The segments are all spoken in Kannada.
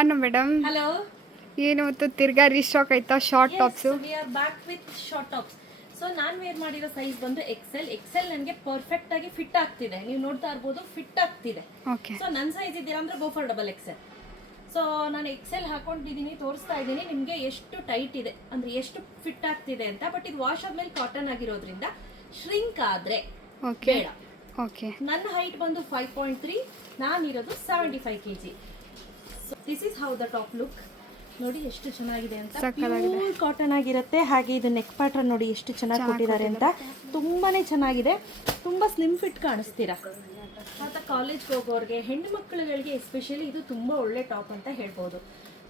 ಭಾನು ಮೇಡಮ್ ಹಲೋ ಏನು ಮತ್ತು ತಿರ್ಗಾ ರೀಸ್ಟಾಕ್ ಆಯ್ತಾ? Short tops we are back with short tops so ನಾನು ವೇರ್ ಮಾಡಿರೋ ಸೈಜ್ ಬಂದು ಎಕ್ಸೆಲ್ ಎಕ್ಸೆಲ್ ನನಗೆ ಪರ್ಫೆಕ್ಟ್ ಆಗಿ ಫಿಟ್ ಆಗ್ತಿದೆ. ನೀವು ನೋಡ್ತಾ ಇರ್ಬೋದು ಫಿಟ್ ಆಗ್ತಿದೆ. ಓಕೆ ಸೊ ನನ್ನ ಸೈಜ್ ಇದ್ದೀರಾ ಅಂದ್ರೆ go for double XL so ನಾನು ಎಕ್ಸೆಲ್ ಹಾಕೊಂಡಿದ್ದೀನಿ ತೋರಿಸ್ತಾ ಇದ್ದೀನಿ ನಿಮಗೆ ಎಷ್ಟು ಟೈಟ್ ಇದೆ ಅಂದ್ರೆ ಎಷ್ಟು ಫಿಟ್ ಆಗ್ತಿದೆ ಅಂತ. ಬಟ್ ಇದು ವಾಶ್ ಆದ್ಮೇಲೆ ಕಾಟನ್ ಆಗಿರೋದ್ರಿಂದ ಶ್ರಿಂಕ್ ಆದರೆ ಓಕೆ ಬೇಡ. ಓಕೆ ನನ್ನ ಹೈಟ್ ಬಂದು five point three ನಾನಿರೋದು seventy five K G this is how the top look ನೋಡಿ ಎಷ್ಟು ಚೆನ್ನಾಗಿದೆ ಅಂತ. ಪ್ಯೂರ್ ಕಾಟನ್ ಆಗಿರುತ್ತೆ. ಹಾಗೆ ಇದು ನೆಕ್ ಪ್ಯಾಟ್ರನ್ ನೋಡಿ ಎಷ್ಟು ಚೆನ್ನಾಗಿ ಕೊಟ್ಟಿದ್ದಾರೆ ಅಂತ. ತುಂಬಾನೇ ಚೆನ್ನಾಗಿದೆ. ತುಂಬಾ ಸ್ಲಿಮ್ ಫಿಟ್ ಕಾಣಿಸ್ತೀರಾ? ಮತ್ತು ಕಾಲೇಜ್ಗೆ ಹೋಗೋರಿಗೆ ಹೆಣ್ಣು ಮಕ್ಕಳುಗಳಿಗೆ ಎಸ್ಪೆಷಲಿ ಇದು ತುಂಬ ಒಳ್ಳೆ ಟಾಪ್ ಅಂತ ಹೇಳ್ಬೋದು.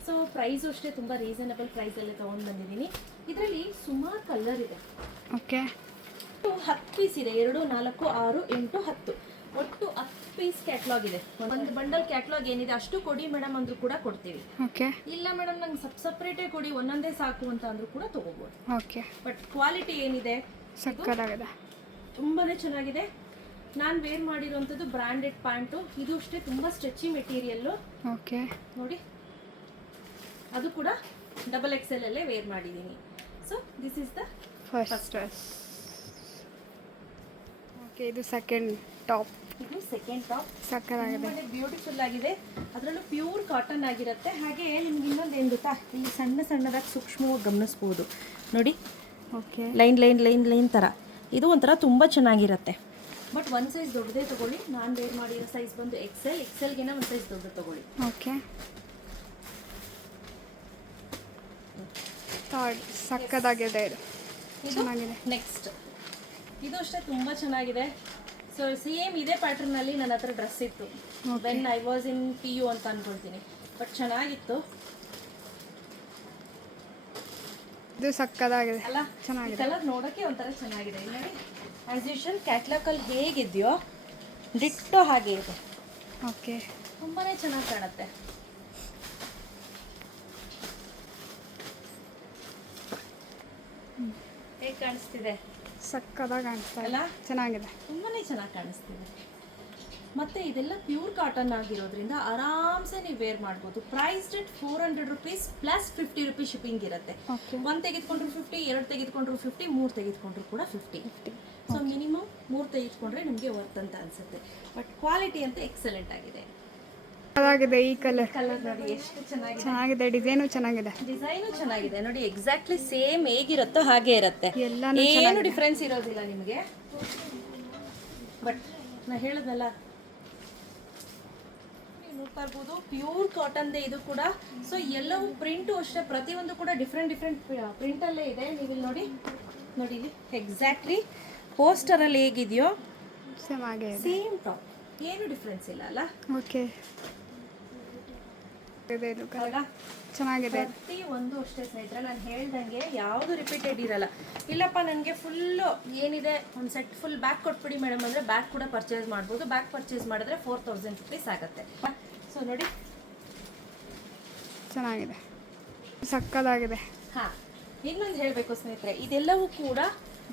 ಸೊ ಪ್ರೈಸು ಅಷ್ಟೇ ತುಂಬ ರೀಸನಬಲ್ ಪ್ರೈಸಲ್ಲೇ ತಗೊಂಡ್ ಬಂದಿದ್ದೀನಿ. ಇದರಲ್ಲಿ ಸುಮಾರು ಕಲರ್ ಇದೆ. ಓಕೆ ಹತ್ತು ಪೀಸ್ ಇದೆ. ಎರಡು ನಾಲ್ಕು ಆರು ಎಂಟು ಹತ್ತು. ಒಟ್ಟು ಹತ್ತು ಪೀಸ್ ಕ್ಯಾಟ್ಲಾಗ್ ಇದೆ. ಒಂದು ಬಂಡಲ್ ಕ್ಯಾಟ್ಲಾಗ್ ಏನಿದೆ ಅಷ್ಟು ಕೊಡಿ ಮೇಡಮ್ ಅಂದ್ರೂ ಕೂಡ ಕೊಡ್ತೀವಿ. ಓಕೆ ಇಲ್ಲ ಮೇಡಮ್ ನಂಗೆ ಸಪ್ ಸಪ್ರೇಟೇ ಕೊಡಿ ಒಂದೊಂದೇ ಸಾಕು ಅಂತ ಅಂದ್ರೂ ಕೂಡ ತಗೋಬೋದು. ಓಕೆ ಬಟ್ ಕ್ವಾಲಿಟಿ ಏನಿದೆ? ಸಕ್ಕತ್ತಾಗಿದೆ ತುಂಬಾನೇ ಚೆನ್ನಾಗಿದೆ. ನಾನು ವೇರ್ ಮಾಡಿರುವಂತದ್ದು ಬ್ರಾಂಡೆಡ್ ಪ್ಯಾಂಟು ಇದು ಅಷ್ಟೇ ತುಂಬ ಸ್ಟ್ರೆಚಿ ಮೆಟೀರಿಯಲ್ಲು ಓಕೆ ನೋಡಿ. ಅದು ಕೂಡ ಡಬಲ್ ಎಕ್ಸೆಲ್ ಅಲ್ಲೇ ವೇರ್ ಮಾಡಿದ್ದೀನಿ. So this is the first okay ಇದು ಸೆಕೆಂಡ್ ಟಾಪ್ ಇದು ಸೆಕೆಂಡ್ ಟಾಪ್ ಸಕ್ಕತ್ತಾಗಿದೆ. ಬ್ಯೂಟಿಫುಲ್ ಆಗಿದೆ. ಅದರಲ್ಲೂ ಪ್ಯೂರ್ ಕಾಟನ್ ಆಗಿರುತ್ತೆ. ಹಾಗೆ ನಿಮ್ಗೆ ಇನ್ನೊಂದು ಏನು ಗೊತ್ತಾ? ಇಲ್ಲಿ ಸಣ್ಣ ಸಣ್ಣದಾಗಿ ಸೂಕ್ಷ್ಮವಾಗಿ ಗಮನಿಸ್ಬೋದು. ನೋಡಿ. Okay. Line line line line ಥರ ಇದು ಒಂಥರ ತುಂಬ ಚೆನ್ನಾಗಿರುತ್ತೆ. ಬಟ್ ಒನ್ ಸೈಜ್ ದೊಡ್ಡದೇ ತಗೊಳ್ಳಿ. ನಾನು ವೇರ್ ಮಾಡಿರೋ ಸೈಜ್ ಬಂದು ಎಕ್ಸೆಲ್ ಎಕ್ಸೆಲ್ಗಿನ ಒಂದು ಸೈಜ್ ದೊಡ್ಡದು ತಗೊಳ್ಳಿ. ಓಕೆ. ಥರ್ಡ್. ಸಕ್ಕತ್ತಾಗಿದೆ. ಇದು ಚೆನ್ನಾಗಿದೆ. ನೆಕ್ಸ್ಟ್ ಇದು ಅಷ್ಟೇ ತುಂಬ ಚೆನ್ನಾಗಿದೆ. ಸೊ ಸೇಮ್ ಇದೇ ಪ್ಯಾಟರ್ನಲ್ಲಿ ನನ್ನ ಹತ್ರ ಡ್ರೆಸ್ ಇತ್ತು. When I was in P U ಅಂತ ಅನ್ಕೊಳ್ತೀನಿ. ಬಟ್ ಚೆನ್ನಾಗಿತ್ತು. ಇದು ಸಕ್ಕತ್ತಾಗಿದೆ ಅಲ್ಲ ಚೆನ್ನಾಗಿದೆ. ಕಲರ್ ನೋಡೋಕ್ಕೆ ಒಂಥರ ಚೆನ್ನಾಗಿದೆ. ಇಲ್ಲಿ ನೋಡಿ ಆ್ಯಸ್ ಯೂಶಲ್ ಕ್ಯಾಟ್ಲಾಕಲ್ಲಿ ಹೇಗಿದೆಯೋ ಡಿಟ್ಟೋ ಹಾಗೆ ಇದೆ. ಓಕೆ ತುಂಬಾ ಚೆನ್ನಾಗಿ ಕಾಣುತ್ತೆ. ಹೇಗೆ ಕಾಣಿಸ್ತಿದೆ? ಸಕ್ಕತ್ತಾಗಿ ಕಾಣಿಸ್ತಾ ಅಲ್ಲ? ಚೆನ್ನಾಗಿದೆ. ತುಂಬಾನೇ ಚೆನ್ನಾಗಿ ಕಾಣಿಸ್ತಿದೆ. ಮತ್ತೆ ಇದೆಲ್ಲ ಪ್ಯೂರ್ ಕಾಟನ್ ಆಗಿರೋದ್ರಿಂದ ಆರಾಮ್ಸೆ ನೀವು ವೇರ್ ಮಾಡ್ಬೋದು. Price rate four hundred rupees plus fifty rupees shipping ಇರುತ್ತೆ. ಒನ್ ಒಂದು ತೆಗೆದುಕೊಂಡ್ರು ಫಿಫ್ಟಿ ಎರಡು ತೆಗೆದುಕೊಂಡ್ರು ಫಿಫ್ಟಿ ಮೂರು ತೆಗೆದುಕೊಂಡ್ರು ಕೂಡ ಫಿಫ್ಟಿ ಸೊ ಮಿನಿಮಮ್ ಮೂರು ತೆಗೆದುಕೊಂಡ್ರೆ ನಿಮಗೆ ವರ್ತ್ ಅಂತ ಅನ್ಸುತ್ತೆ. ಬಟ್ ಕ್ವಾಲಿಟಿ ಅಂತ ಎಕ್ಸಲೆಂಟ್ ಆಗಿದೆ. ಸಕ್ಕತ್ತಾಗಿದೆ ಈ ಕಲರ್ ಕಲರ್ ನೋಡಿ ಎಷ್ಟು ಚೆನ್ನಾಗಿದೆ. ಚೆನ್ನಾಗಿದೆ ಡಿಸೈನು ಚೆನ್ನಾಗಿದೆ. ಡಿಸೈನು ಚೆನ್ನಾಗಿದೆ. ನೋಡಿ ಎಕ್ಸಾಕ್ಟ್ಲಿ ಸೇಮ್ ಹೇಗಿರುತ್ತೋ ಹಾಗೆ ಇರುತ್ತೆ. ಎಲ್ಲಾನು ಏನು ಡಿಫ್ರೆನ್ಸ್ ಇರೋದಿಲ್ಲ ನಿಮಗೆ? ಬಟ್ ನಾ ಹೇಳಿದ್ನಲ್ಲ ನೋಡ್ತಾ ಇರ್ಬೋದು ಪ್ಯೂರ್ ಕಾಟನ್ದೇ ಇದು ಕೂಡ. ಸೊ ಎಲ್ಲವೂ ಪ್ರಿಂಟು ಅಷ್ಟೇ. ಪ್ರತಿಯೊಂದು ಕೂಡ ಡಿಫ್ರೆಂಟ್ ಡಿಫ್ರೆಂಟ್ ಪ್ರಿಂಟಲ್ಲೇ ಇದೆ. ನೀವು ಇಲ್ಲಿ ನೋಡಿ ನೋಡಿ ಇಲ್ಲಿ ಎಕ್ಸಾಕ್ಟ್ಲಿ ಪೋಸ್ಟರಲ್ಲಿ ಹೇಗಿದೆಯೋ ಸೇಮ್ ಹಾಗೆ ಸೇಮ್ ಟಾಪ್ ಏನು ಡಿಫ್ರೆನ್ಸ್ ಇಲ್ಲ ಅಲ್ಲ? ಓಕೆ ಇದೆ ಇದು ಚೆನ್ನಾಗಿದೆ. ಪ್ರತಿ ಒಂದು ಅಷ್ಟೇ ಸ್ನೇಹಿತರೆ ನಾನು ಹೇಳ್ದಂಗೆ ಯಾವುದು ರಿಪೀಟೆಡ್ ಇರಲ್ಲ. ಇಲ್ಲಪ್ಪ ನನಗೆ ಫುಲ್ಲು ಏನಿದೆ ಒಂದು ಸೆಟ್ ಫುಲ್ ಬ್ಯಾಗ್ ಕೊಟ್ಬಿಡಿ ಮೇಡಮ್ ಅಂದರೆ ಬ್ಯಾಗ್ ಕೂಡ ಪರ್ಚೇಸ್ ಮಾಡ್ಬೋದು. ಬ್ಯಾಗ್ ಪರ್ಚೇಸ್ ಮಾಡಿದ್ರೆ ಫೋರ್ ತೌಸಂಡ್ ರುಪೀಸ್ ಆಗುತ್ತೆ. ಸೊ ನೋಡಿ. ಚೆನ್ನಾಗಿದೆ. ಸಕ್ಕತ್ತಾಗಿದೆ ಹಾಂ ಇನ್ನೊಂದು ಹೇಳಬೇಕು ಸ್ನೇಹಿತರೆ. ಇದೆಲ್ಲವೂ ಕೂಡ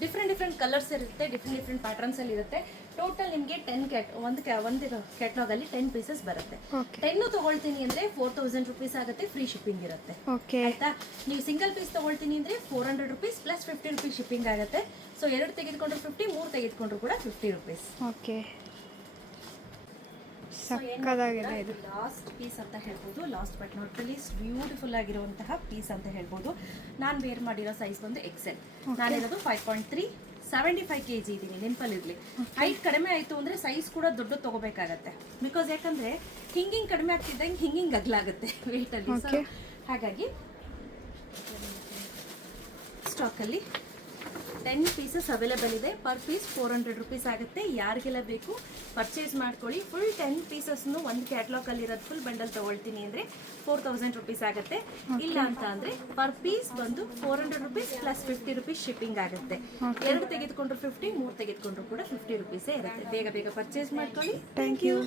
ಡಿಫ್ರೆಂಟ್ ಡಿಫ್ರೆಂಟ್ ಕಲರ್ಸ್ ಇರುತ್ತೆ ಡಿಫ್ರೆಂಟ್ ಡಿಫ್ರೆಂಟ್ ಪ್ಯಾಟರ್ನ್ಸಲ್ಲಿ ಇರುತ್ತೆ. ಟೋಟಲ್ ನಿಮಗೆ ಟೆನ್ ಕ್ಯಾಟ್ ಒಂದು ಕ್ಯಾ ಒಂದು ಕ್ಯಾಟ್ಲಾಗಲ್ಲಿ ಟೆನ್ ಪೀಸಸ್ ಬರುತ್ತೆ. ಟೆನ್ ಟೆನ್ನು ಅಂದ್ರೆ ಅಂದರೆ ಫೋರ್ ತೌಸಂಡ್ ರುಪೀಸ್ ಆಗುತ್ತೆ ಫ್ರೀ ಶಿಪ್ಪಿಂಗ್ ಇರುತ್ತೆ. ಓಕೆ ಆಯ್ತಾ? ನೀವು ಸಿಂಗಲ್ ಪೀಸ್ ತಗೊಳ್ತೀನಿ ಅಂದ್ರೆ four hundred rupees plus fifty rupees shipping ಆಗುತ್ತೆ. ಸೊ ಎರಡು ತೆಗೆದುಕೊಂಡ್ರು ಫಿಫ್ಟಿ ಮೂರು ತೆಗೆದುಕೊಂಡ್ರು ಕೂಡ ಫಿಫ್ಟಿ ರುಪೀಸ್ ಓಕೆ ಇದು. ಲಾಸ್ಟ್ ಪೀಸ್ ಅಂತ ಹೇಳ್ಬೋದು last but not least beautiful ಆಗಿರುವಂತಹ ಪೀಸ್ ಅಂತ ಹೇಳ್ಬೋದು. ನಾನು ವೇರ್ ಮಾಡಿರೋ ಸೈಜ್ ಬಂದು XL ನಾನಿರೋದು five point three seventy five K G ಇದ್ದೀನಿ ನೆನಪಲ್ಲಿರಲಿ ಹೈಟ್ ಕಡಿಮೆ ಆಯಿತು ಅಂದರೆ ಸೈಜ್ ಕೂಡ ದೊಡ್ಡ ತೊಗೋಬೇಕಾಗತ್ತೆ. ಬಿಕಾಸ್ ಯಾಕಂದರೆ ಹಿಂಗಿಂಗ್ ಕಡಿಮೆ ಆಗ್ತಿದ್ದಂಗೆ ಹಿಂಗಿಂಗ್ ಅಗ್ಲಾಗುತ್ತೆ ವೆಯ್ಟಲ್ಲಿ. ಹಾಗಾಗಿ ಸ್ಟಾಕಲ್ಲಿ ಟೆನ್ ಪೀಸಸ್ ಅವೈಲೇಬಲ್ ಇದೆ. Per piece four hundred rupees ಆಗುತ್ತೆ. ಯಾರಿಗೆಲ್ಲ ಬೇಕು ಪರ್ಚೇಸ್ ಮಾಡ್ಕೊಳ್ಳಿ. ಫುಲ್ ಟೆನ್ ಪೀಸಸ್ನು ಒಂದು ಕ್ಯಾಟ್ಲಾಗಲ್ಲಿ ಇರೋದು ಫುಲ್ ಬಂಡಲ್ ತಗೊಳ್ತೀನಿ ಅಂದರೆ ಫೋರ್ ತೌಸಂಡ್ ರುಪೀಸ್ ಆಗುತ್ತೆ. ಇಲ್ಲ ಅಂತ ಅಂದರೆ ಪರ್ ಪೀಸ್ ಬಂದು four hundred rupees plus fifty rupees shipping ಆಗುತ್ತೆ. ಎರಡು ತೆಗೆದುಕೊಂಡ್ರು ಫಿಫ್ಟಿ ಮೂರು ತೆಗೆದುಕೊಂಡ್ರು ಕೂಡ ಫಿಫ್ಟಿ ರುಪೀಸೇ ಇರುತ್ತೆ. ಬೇಗ ಬೇಗ ಪರ್ಚೇಸ್ ಮಾಡ್ಕೊಳ್ಳಿ. Thank you